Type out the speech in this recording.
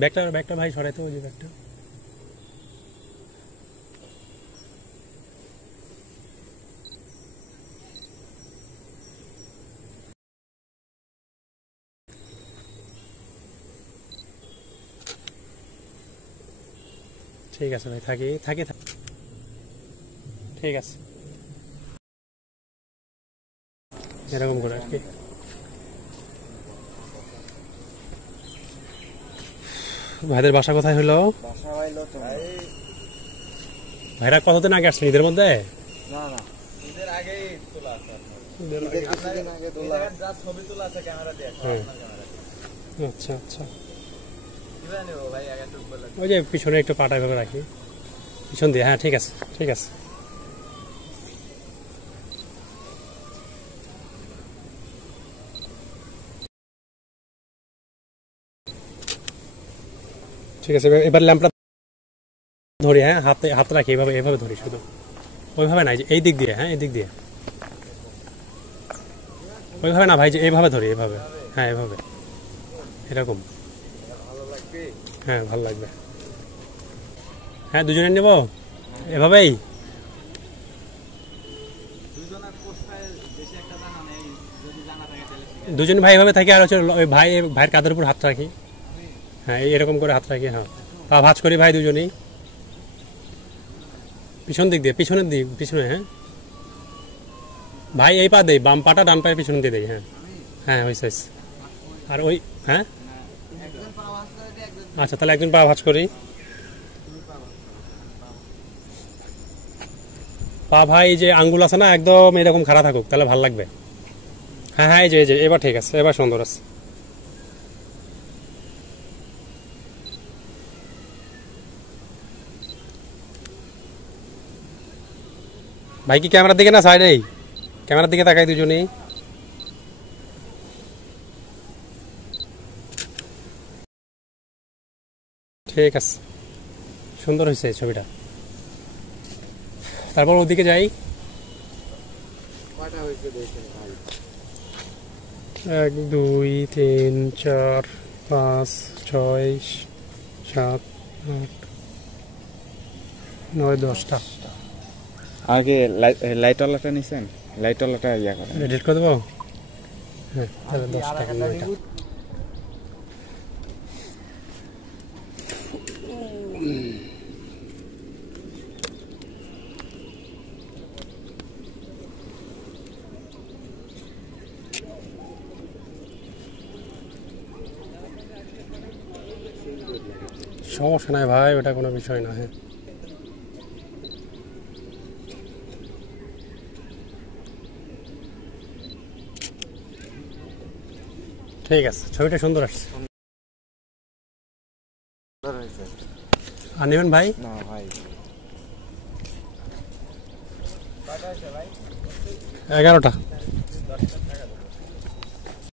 ব্যাগটা ভাই সরাইতে ওই যে ব্যাগটা। ঠিক আছে ভাই, থাকি। ঠিক আছে, এরকম করে আর কি। ভাইদের বাসা কোথায় হলো? ভাইরা কতদিন আগে আসছেন ঈদের মধ্যে? আচ্ছা আচ্ছা, ওই যে পিছনে একটু পাটা ভাবে রাখি, পিছন দিয়ে। হ্যাঁ ঠিক আছে। ঠিক আছে, এবার ল্যাম্পটা ধরি। হ্যাঁ, হাত রাখি, এভাবে ধরি শুধু, ওইভাবে না, এই দিক দিয়ে। হ্যাঁ, এই দিক দিয়ে, ওইভাবে না ভাই, যে এইভাবে ধরি, এইভাবে। হ্যাঁ, এভাবে, এরকম। হ্যাঁ, ভালো লাগবে। হ্যাঁ, দুজনে নেব এভাবেই। দুজন ভাই এভাবে থাকি, আর হচ্ছে ওই ভাইয়ের কাঁধের উপর হাত রাখি। হ্যাঁ, এরকম করে হাত রাখি। হ্যাঁ, পা ভাঁজ করি ভাই দুজনেই, পিছন দিক দিয়ে, পিছনে। হ্যাঁ ভাই, এই পা দেই, বাম পাটা ডান পায়ের পিছন দিয়ে দেই। হ্যাঁ হ্যাঁ, হয়েছে। আর ওই, হ্যাঁ আচ্ছা, তাহলে একজন পা ভাঁজ করি। পা ভাই যে আঙ্গুল আছে না, একদম এরকম খাড়া থাকুক, তাহলে ভালো লাগবে। হ্যাঁ হ্যাঁ, এই যে এবার ঠিক আছে, এবার সুন্দর আছে। ভাই কি ক্যামেরার দিকে না সাইডেই? ক্যামেরার দিকে তাকাই দুজনেই। ঠিক আছে, সুন্দর হয়েছে ছবিটা। তারপর ওদিকে যাই। 1 2 3 4 5 6 7 8 9 10টা। আগে লাইটওয়ালাটা নিছেন? লাইটওয়ালাটা ইয়া করে এডিট করে দেবো। হ্যাঁ, তাহলে 10টা 9টা। সমস্যা নাই ভাই, ওটা কোনো বিষয় না। হ্যাঁ, ঠিক আছে, ছবিটা সুন্দর আসছে। আর নেবেন ভাই? না ভাই, 11টা।